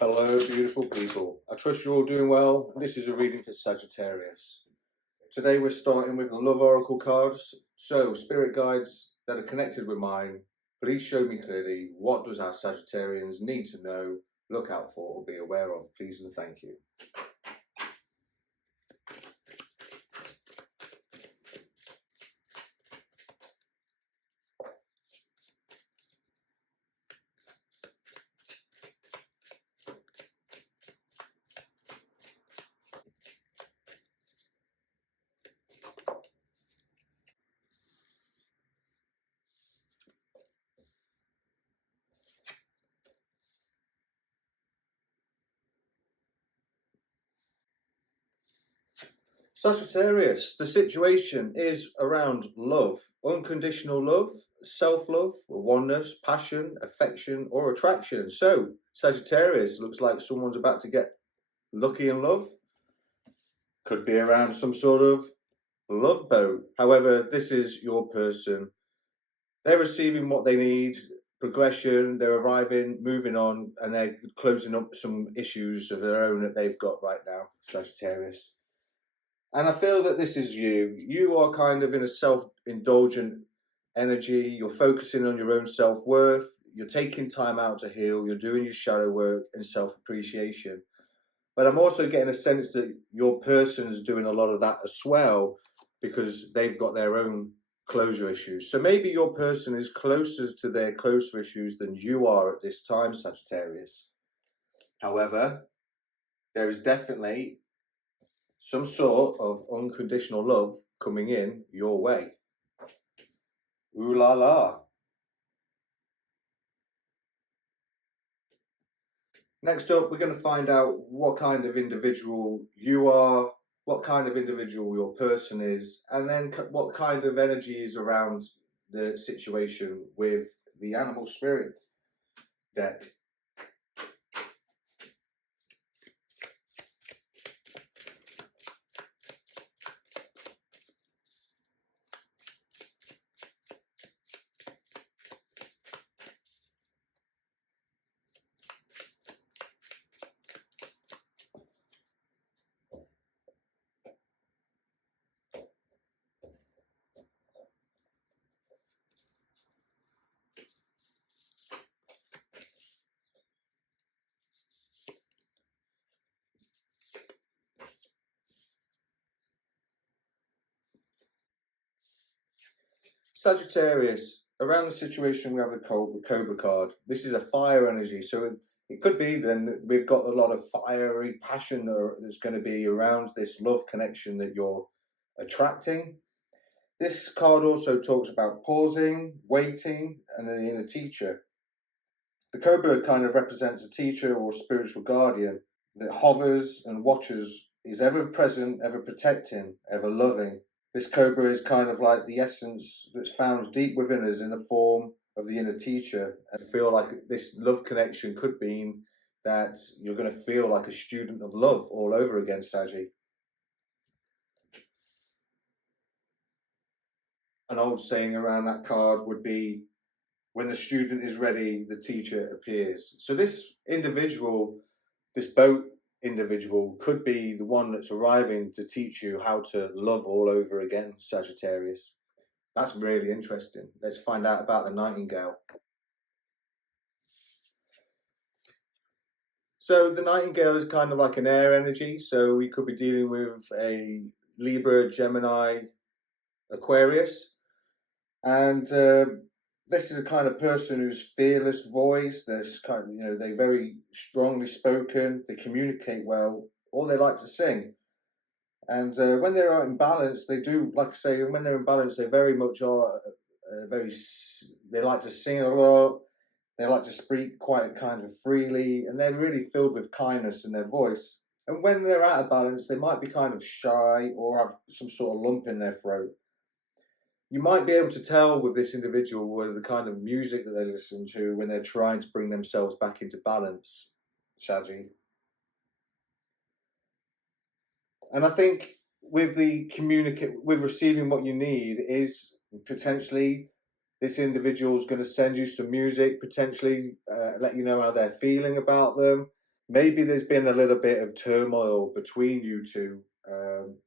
Hello, beautiful people. I trust you're all doing well. This is a reading for Sagittarius. Today we're starting with the Love Oracle cards. So, spirit guides that are connected with mine, please show me clearly what does our Sagittarians need to know, look out for, or be aware of, please and thank you. Sagittarius, the situation is around love, unconditional love, self-love, oneness, passion, affection, or attraction. So, Sagittarius looks like someone's about to get lucky in love. Could be around some sort of love boat. However, this is your person. They're receiving what they need, progression, they're arriving, moving on, and they're closing up some issues of their own that they've got right now, Sagittarius. And I feel that this is you. You are kind of in a self-indulgent energy. You're focusing on your own self-worth. You're taking time out to heal. You're doing your shadow work and self-appreciation. But I'm also getting a sense that your person's doing a lot of that as well because they've got their own closure issues. So maybe your person is closer to their closure issues than you are at this time, Sagittarius. However, there is definitely some sort of unconditional love coming in your way. Ooh la la. Next up, we're going to find out what kind of individual you are, what kind of individual your person is, and then what kind of energy is around the situation with the animal spirit deck. Sagittarius, around the situation we have the Cobra card. This is a fire energy, so it could be then we've got a lot of fiery passion that's going to be around this love connection that you're attracting. This card also talks about pausing, waiting, and the inner teacher. The Cobra kind of represents a teacher or spiritual guardian that hovers and watches, is ever present, ever protecting, ever loving. This Cobra is kind of like the essence that's found deep within us in the form of the inner teacher. And feel like this love connection could mean that you're going to feel like a student of love all over again, Saggy. An old saying around that card would be, when the student is ready, the teacher appears. So this individual, this boat individual, could be the one that's arriving to teach you how to love all over again, Sagittarius. That's really interesting. Let's find out about the Nightingale. So the Nightingale is kind of like an air energy. So we could be dealing with a Libra, Gemini, Aquarius. And this is a kind of person who's fearless voice. There's kind of, they're very strongly spoken. They communicate well, or they like to sing. And when they're out in balance, they do, like I say, when they're in balance, they very much are they like to sing a lot. They like to speak quite kind of freely, and they're really filled with kindness in their voice. And when they're out of balance, they might be kind of shy or have some sort of lump in their throat. You might be able to tell with this individual whether the kind of music that they listen to when they're trying to bring themselves back into balance, Shaggy. And I think with with receiving what you need is potentially this individual is going to send you some music, potentially let you know how they're feeling about them. maybe there's been a little bit of turmoil between you two.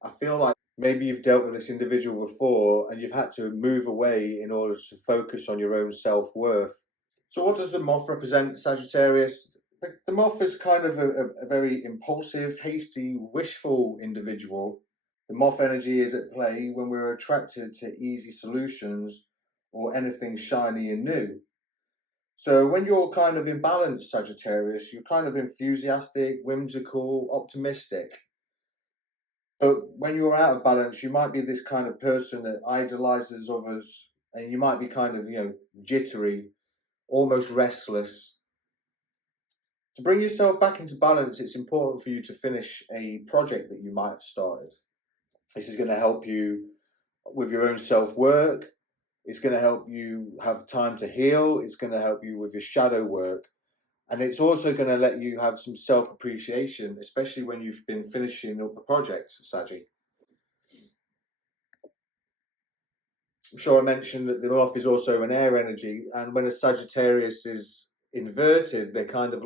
I feel like maybe you've dealt with this individual before and you've had to move away in order to focus on your own self-worth. So what does the moth represent, Sagittarius? The moth is kind of a very impulsive, hasty, wishful individual. The moth energy is at play when we're attracted to easy solutions or anything shiny and new. So when you're kind of in balance, Sagittarius, you're kind of enthusiastic, whimsical, optimistic. But when you're out of balance, you might be this kind of person that idolizes others, and you might be kind of, jittery, almost restless. To bring yourself back into balance, it's important for you to finish a project that you might have started. This is going to help you with your own self-work. It's going to help you have time to heal. It's going to help you with your shadow work. And it's also going to let you have some self-appreciation, especially when you've been finishing up a project, Saggy. I'm sure I mentioned that the moth is also an air energy, and when a Sagittarius is inverted, they kind of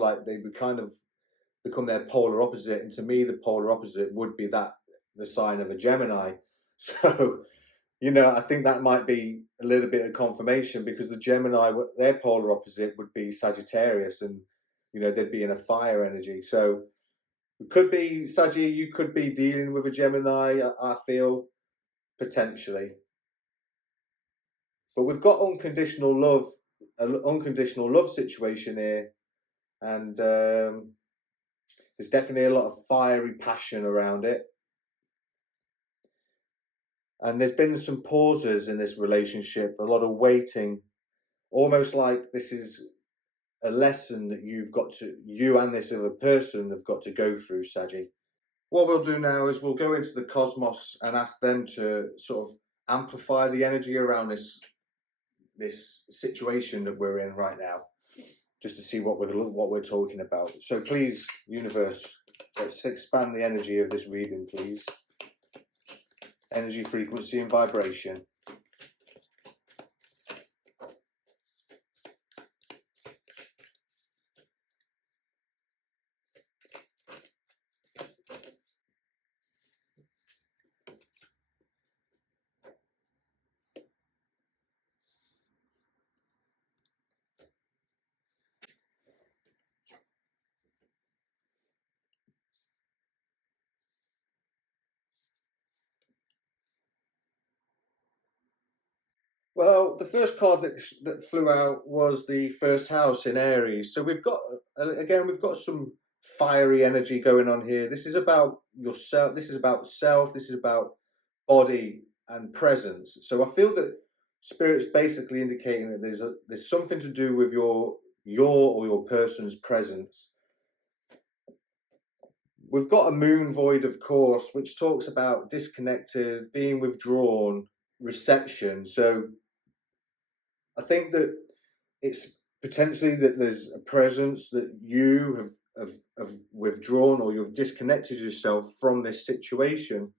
become their polar opposite. And to me, the polar opposite would be the sign of a Gemini. So, I think that might be a little bit of confirmation, because the Gemini, their polar opposite would be Sagittarius, and they'd be in a fire energy. So it could be, Saggy, you could be dealing with a Gemini, I feel, potentially. But we've got unconditional love, an unconditional love situation here, and there's definitely a lot of fiery passion around it. And there's been some pauses in this relationship, a lot of waiting, almost like this is a lesson that you and this other person have got to go through, Saji. What we'll do now is we'll go into the cosmos and ask them to sort of amplify the energy around this situation that we're in right now, just to see what we're talking about. So please, universe, let's expand the energy of this reading, please. Energy, frequency, and vibration. Well, the first card that flew out was the first house in Aries. So we've got some fiery energy going on here. This is about yourself. This is about self. This is about body and presence. So I feel that Spirit's basically indicating that there's something to do with your person's presence. We've got a moon void, of course, which talks about disconnected, being withdrawn, reception. So I think that it's potentially that there's a presence that you have withdrawn, or you've disconnected yourself from this situation.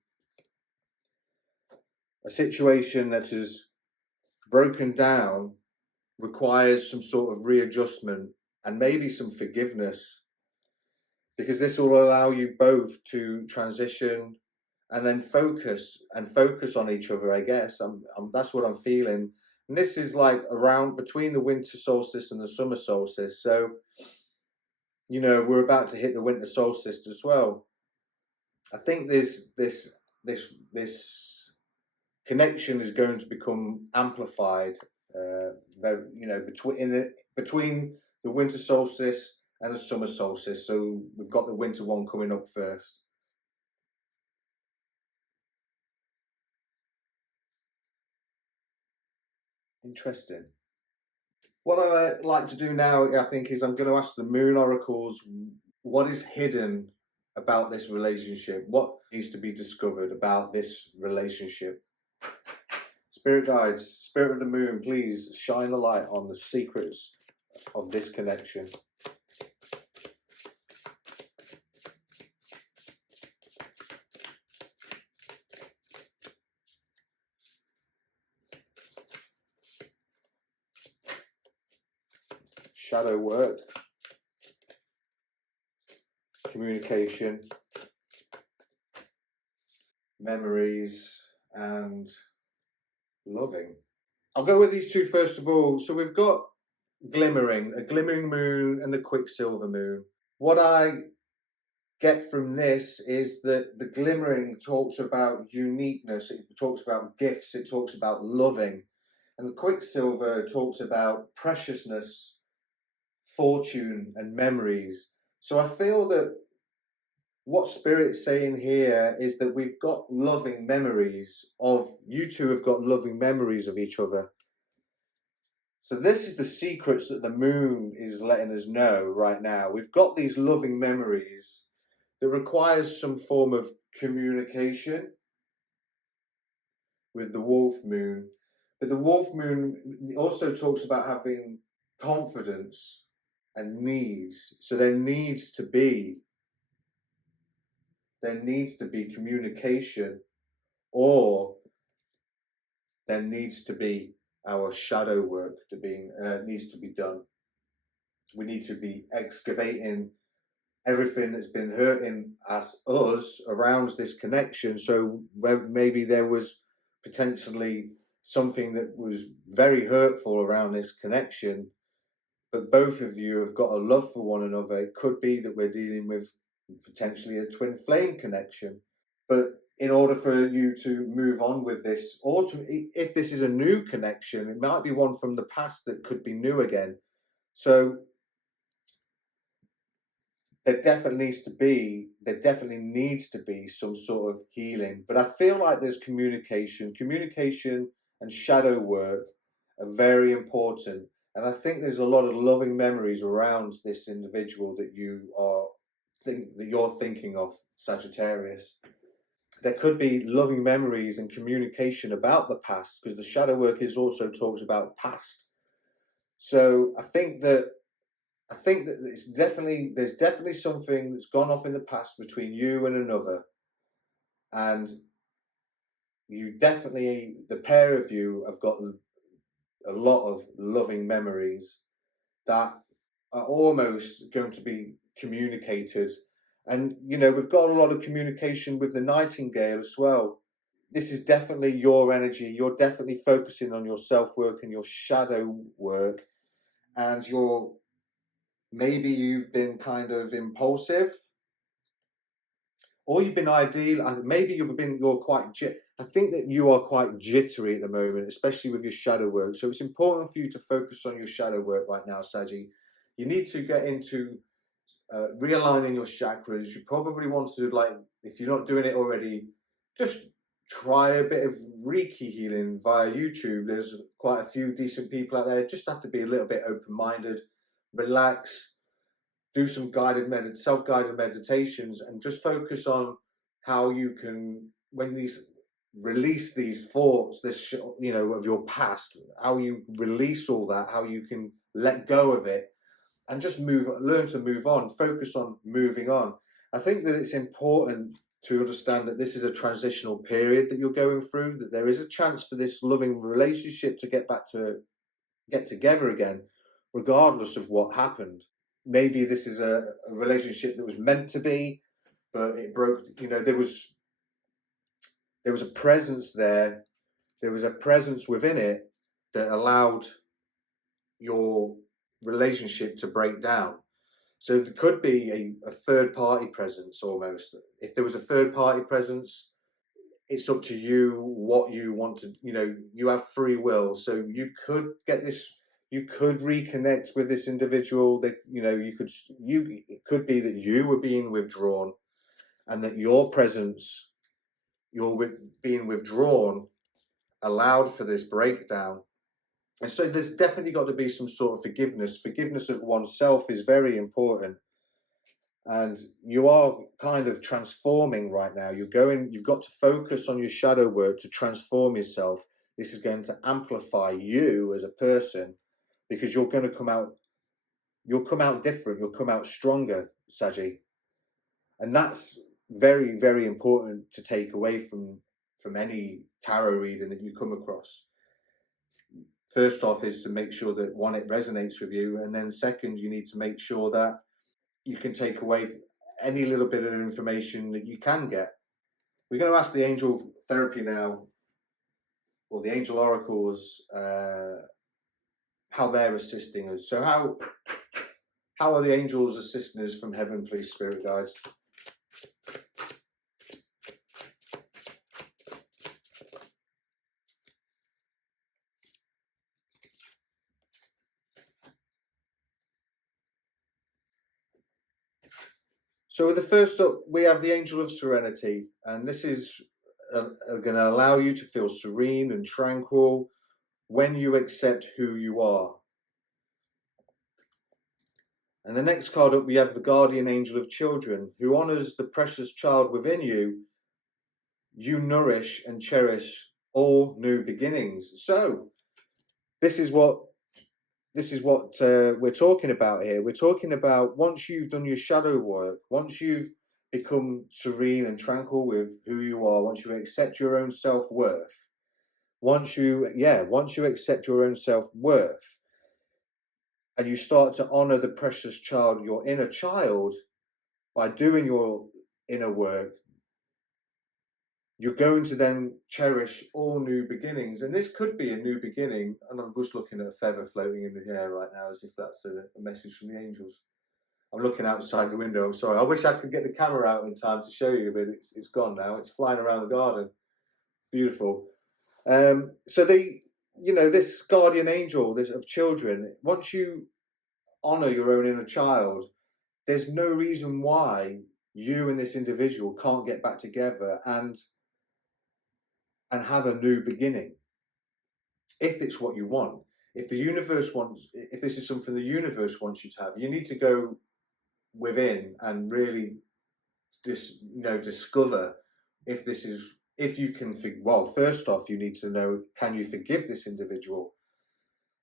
A situation that is broken down, requires some sort of readjustment and maybe some forgiveness, because this will allow you both to transition and then focus on each other, I guess. That's what I'm feeling. And this is like around between the winter solstice and the summer solstice. So, we're about to hit the winter solstice as well. I think this connection is going to become amplified. Between the winter solstice and the summer solstice. So we've got the winter one coming up first. Interesting. What I like to do now, I think, is I'm going to ask the moon oracles what is hidden about this relationship, what needs to be discovered about this relationship. Spirit guides, spirit of the moon, please shine the light on the secrets of this connection. Shadow work. communication, memories, and loving. I'll go with these two first of all. So we've got glimmering, a glimmering moon and the quicksilver moon. What I get from this is that the glimmering talks about uniqueness, it talks about gifts, it talks about loving, and the quicksilver talks about preciousness, fortune, and memories. So I feel that what Spirit's saying here is that we've got loving memories of, you two have got loving memories of each other. So this is the secrets that the moon is letting us know right now. We've got these loving memories that requires some form of communication with the wolf moon. But the wolf moon also talks about having confidence and needs. So there needs to be communication, or there needs to be our shadow work needs to be done. We need to be excavating everything that's been hurting us around this connection. So maybe there was potentially something that was very hurtful around this connection, but both of you have got a love for one another. It could be that we're dealing with potentially a twin flame connection, but in order for you to move on with this, or if this is a new connection, it might be one from the past that could be new again. So there definitely needs to be some sort of healing. But I feel like there's communication and shadow work are very important. And I think there's a lot of loving memories around this individual that you're thinking of, Sagittarius. There could be loving memories and communication about the past, because the shadow work is also talks about past. So I think that there's definitely something that's gone off in the past between you and another, and the pair of you have got a lot of loving memories that are almost going to be communicated. And we've got a lot of communication with the Nightingale as well. This is definitely your energy. You're definitely focusing on your self-work and your shadow work, and maybe you've been kind of impulsive, or you've been ideal. Maybe you're quite. I think that you are quite jittery at the moment, especially with your shadow work. So it's important for you to focus on your shadow work right now, Saggy. You need to get into realigning your chakras. You probably want to, if you're not doing it already, just try a bit of Reiki healing via YouTube. There's quite a few decent people out there. Just have to be a little bit open-minded, relax, do some self-guided meditations, and just focus on how you can, release these thoughts, of your past, how you release all that, how you can let go of it, and just learn to move on, focus on moving on. I think that it's important to understand that this is a transitional period that you're going through, that there is a chance for this loving relationship to get together again, regardless of what happened. Maybe this is a relationship that was meant to be, but it broke. There was a presence there. There was a presence within it that allowed your relationship to break down. So there could be a third party presence almost. If there was a third party presence, it's up to you what you want to, you have free will. So you could reconnect with this individual that, it could be that you were being withdrawn, and that your presence, being withdrawn, allowed for this breakdown. And so there's definitely got to be some sort of forgiveness. Forgiveness of oneself is very important. And you are kind of transforming right now. You've got to focus on your shadow work to transform yourself. This is going to amplify you as a person, because you'll come out different. You'll come out stronger, Saji. And that's very, very important to take away from any tarot reading that you come across. First off is to make sure that, one, it resonates with you, and then second, you need to make sure that you can take away any little bit of information that you can get. We're going to ask the angel therapy now, or the angel oracles, how they're assisting us. So how are the angels assisting us from heaven, please, spirit guides? So with the first up, we have the angel of serenity, and this is going to allow you to feel serene and tranquil when you accept who you are. And the next card up, we have the guardian angel of children, who honors the precious child within you. You nourish and cherish all new beginnings. So this is what we're talking about here. We're talking about once you've done your shadow work, once you've become serene and tranquil with who you are, once you accept your own self-worth, once you accept your own self-worth, and you start to honor the precious child, your inner child, by doing your inner work, you're going to then cherish all new beginnings. And this could be a new beginning. And I'm just looking at a feather floating in the air right now, as if that's a message from the angels. I'm looking outside the window. I'm sorry. I wish I could get the camera out in time to show you, but it's gone now. It's flying around the garden. Beautiful. So this guardian angel, this of children, once you honor your own inner child, there's no reason why you and this individual can't get back together and have a new beginning, if it's what you want. If the universe wants, if this is something the universe wants you to have, you need to go within and really discover if this is, if you can. Well, first off, you need to know, can you forgive this individual?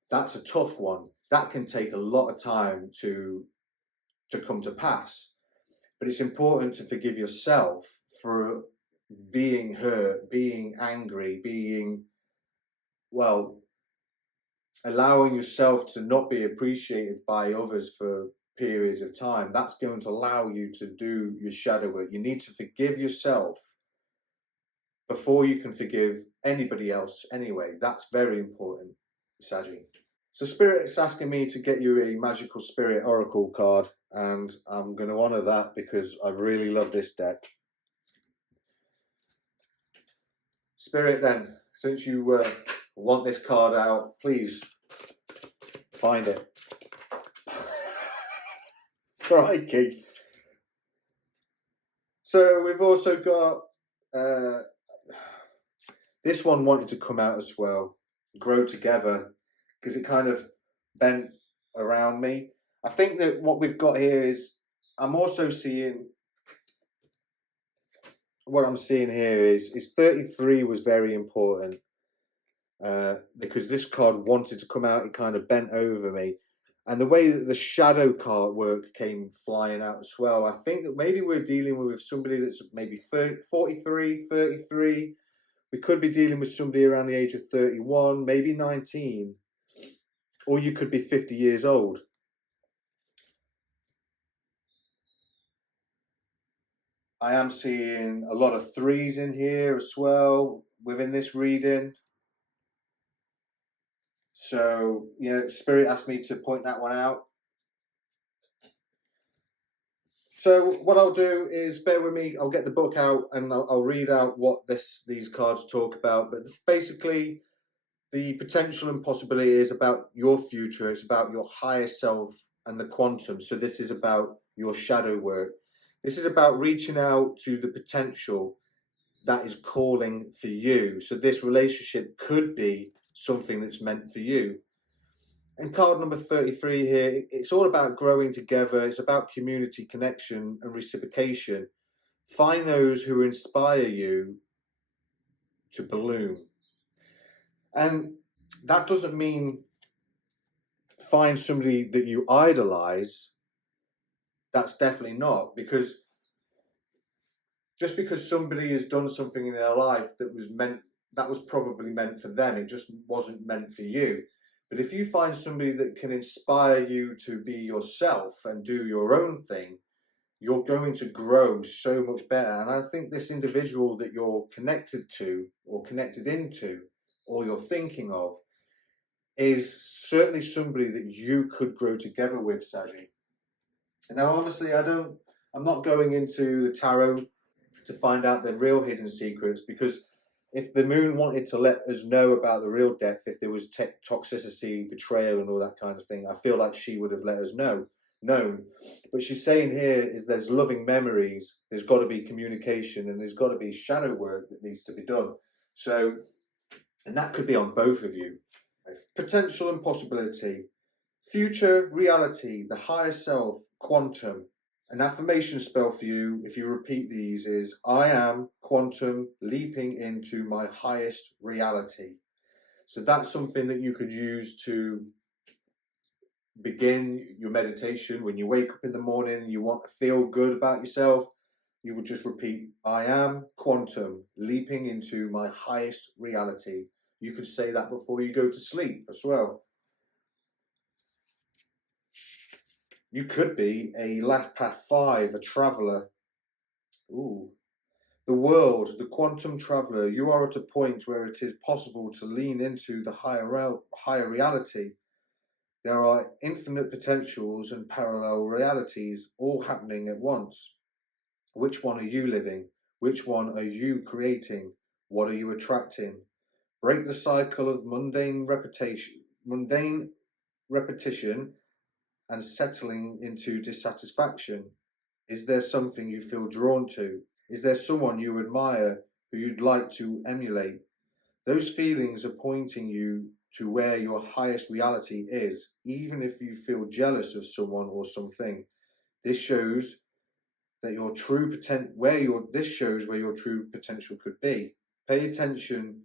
That's a tough one. That can take a lot of time to come to pass. But it's important to forgive yourself for being hurt, being angry, allowing yourself to not be appreciated by others for periods of time. That's going to allow you to do your shadow work. You need to forgive yourself before you can forgive anybody else anyway. That's very important, Saji. So Spirit's asking me to get you a magical spirit oracle card, and I'm going to honor that because I really love this deck. Spirit, then, since you want this card out, please find it. Crikey. So we've also got this one wanted to come out as well, grow together, because it kind of bent around me. I think that what we've got here is, what I'm seeing here is 33 was very important, because this card wanted to come out, it kind of bent over me. And the way that the shadow card work came flying out as well, I think that maybe we're dealing with somebody that's maybe 43, 33. We could be dealing with somebody around the age of 31, maybe 19. Or you could be 50 years old. I am seeing a lot of threes in here as well within this reading. So, Spirit asked me to point that one out. So what I'll do is, bear with me, I'll get the book out and I'll read out what these cards talk about. But basically, the potential and possibility is about your future. It's about your higher self and the quantum. So this is about your shadow work. This is about reaching out to the potential that is calling for you. So this relationship could be something that's meant for you. And card number 33 here, it's all about growing together. It's about community connection and reciprocation. Find those who inspire you to bloom. And that doesn't mean find somebody that you idolize. That's definitely not, because just because somebody has done something in their life that was probably meant for them, it just wasn't meant for you. But if you find somebody that can inspire you to be yourself and do your own thing, you're going to grow so much better. And I think this individual that you're connected to or connected into or you're thinking of is certainly somebody that you could grow together with, Saggy. And now, obviously, I'm not going into the tarot to find out the real hidden secrets, because if the moon wanted to let us know about the real depth, if there was toxicity, betrayal, and all that kind of thing, I feel like she would have let us known. But she's saying here is there's loving memories, there's got to be communication, and there's got to be shadow work that needs to be done. So, and that could be on both of you. Potential and possibility, future, reality, the higher self, quantum. An affirmation spell for you, if you repeat these, is I am quantum leaping into my highest reality. So that's something that you could use to begin your meditation. When you wake up in the morning and you want to feel good about yourself, you would just repeat, I am quantum leaping into my highest reality. You could say that before you go to sleep as well. You could be a Last Path 5, a traveller. Ooh. The world, the quantum traveller. You are at a point where it is possible to lean into the higher reality. There are infinite potentials and parallel realities all happening at once. Which one are you living? Which one are you creating? What are you attracting? Break the cycle of mundane repetition and settling into dissatisfaction. Is there something you feel drawn to? Is there someone you admire who you'd like to emulate? Those feelings are pointing you to where your highest reality is, even if you feel jealous of someone or something. This shows that your true this shows where your true potential could be. Pay attention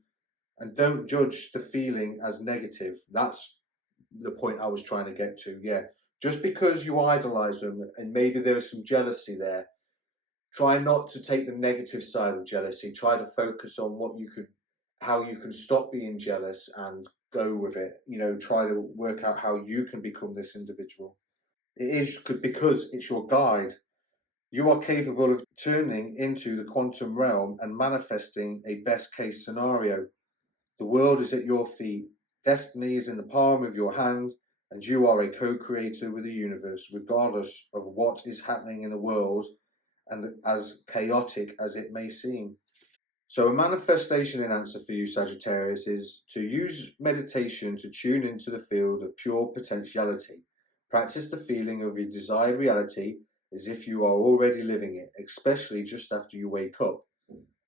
and don't judge the feeling as negative. That's the point I was trying to get to. Yeah. Just because you idolize them and maybe there is some jealousy there, try not to take the negative side of jealousy. Try to focus on how you can stop being jealous and go with it. Try to work out how you can become this individual. It is because it's your guide. You are capable of turning into the quantum realm and manifesting a best case scenario. The world is at your feet. Destiny is in the palm of your hand, and you are a co-creator with the universe, regardless of what is happening in the world and as chaotic as it may seem. So a manifestation in answer for you, Sagittarius, is to use meditation to tune into the field of pure potentiality. Practice the feeling of your desired reality as if you are already living it, especially just after you wake up.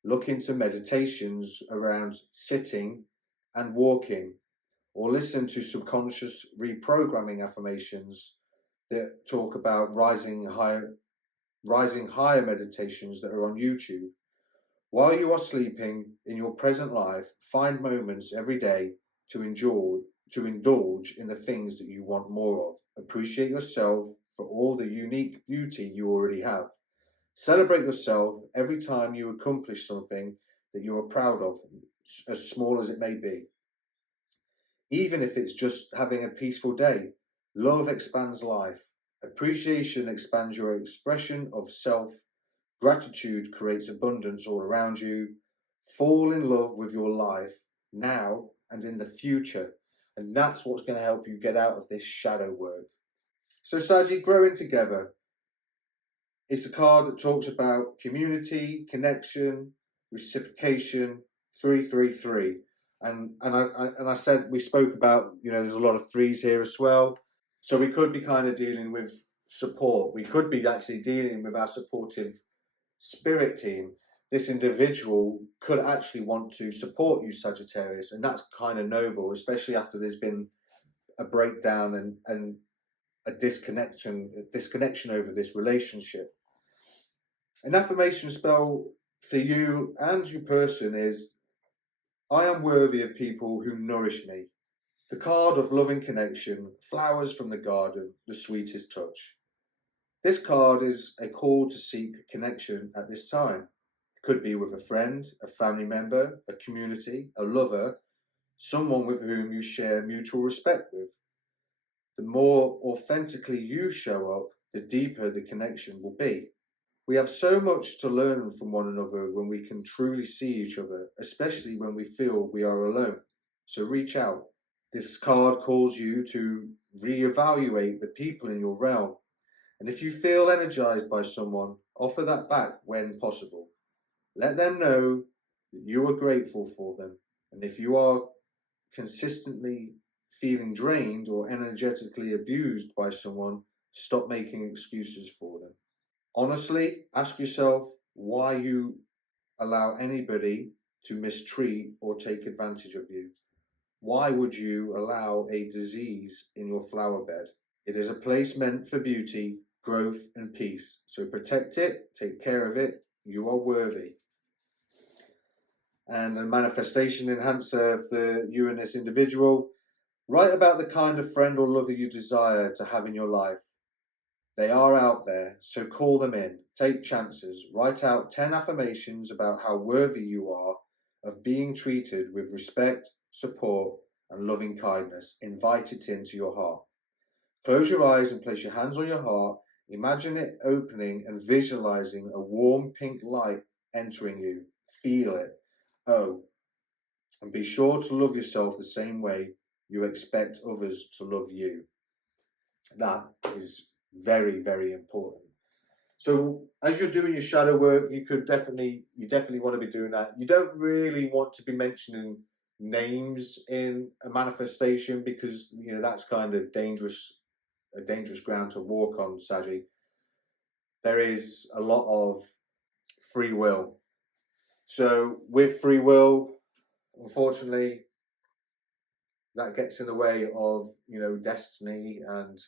Look into meditations around sitting and walking, or listen to subconscious reprogramming affirmations that talk about rising higher meditations that are on YouTube. While you are sleeping in your present life, find moments every day to indulge in the things that you want more of. Appreciate yourself for all the unique beauty you already have. Celebrate yourself every time you accomplish something that you are proud of, as small as it may be. Even if it's just having a peaceful day, love expands life. Appreciation expands your expression of self. Gratitude creates abundance all around you. Fall in love with your life now and in the future. And that's what's going to help you get out of this shadow work. So, Saji, growing together. It's a card that talks about community, connection, reciprocation, 333. And I said we spoke about, there's a lot of threes here as well. So we could be kind of dealing with support. We could be actually dealing with our supportive spirit team. This individual could actually want to support you, Sagittarius, and that's kind of noble, especially after there's been a breakdown and a disconnection over this relationship. An affirmation spell for you and your person is, I am worthy of people who nourish me. The card of loving connection, flowers from the garden, the sweetest touch. This card is a call to seek connection at this time. It could be with a friend, a family member, a community, a lover, someone with whom you share mutual respect with. The more authentically you show up, the deeper the connection will be. We have so much to learn from one another when we can truly see each other, especially when we feel we are alone. So reach out. This card calls you to reevaluate the people in your realm. And if you feel energized by someone, offer that back when possible. Let them know that you are grateful for them. And if you are consistently feeling drained or energetically abused by someone, stop making excuses for them. Honestly, ask yourself why you allow anybody to mistreat or take advantage of you. Why would you allow a disease in your flower bed? It is a place meant for beauty, growth, and peace. So protect it, take care of it. You are worthy. And a manifestation enhancer for you and this individual. Write about the kind of friend or lover you desire to have in your life. They are out there, so call them in, take chances, write out 10 affirmations about how worthy you are of being treated with respect, support, and loving kindness. Invite it into your heart. Close your eyes and place your hands on your heart. Imagine it opening and visualizing a warm pink light entering you. Feel it. Oh, and be sure to love yourself the same way you expect others to love you. That is very, very important. So as you're doing your shadow work, you definitely want to be doing that. You don't really want to be mentioning names in a manifestation because that's kind of a dangerous ground to walk on, Saggy. There is a lot of free will. So with free will, unfortunately, that gets in the way of destiny and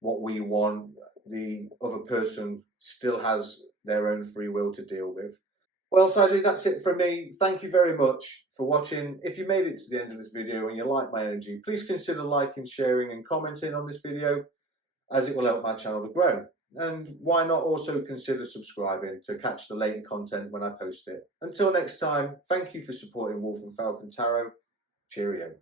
what we want. The other person still has their own free will to deal with. Well, Sajid, that's it from me. Thank you very much for watching. If you made it to the end of this video and you like my energy, please consider liking, sharing and commenting on this video, as it will help my channel to grow. And why not also consider subscribing to catch the latest content when I post it. Until next time, thank you for supporting Wolf and Falcon Tarot. Cheerio.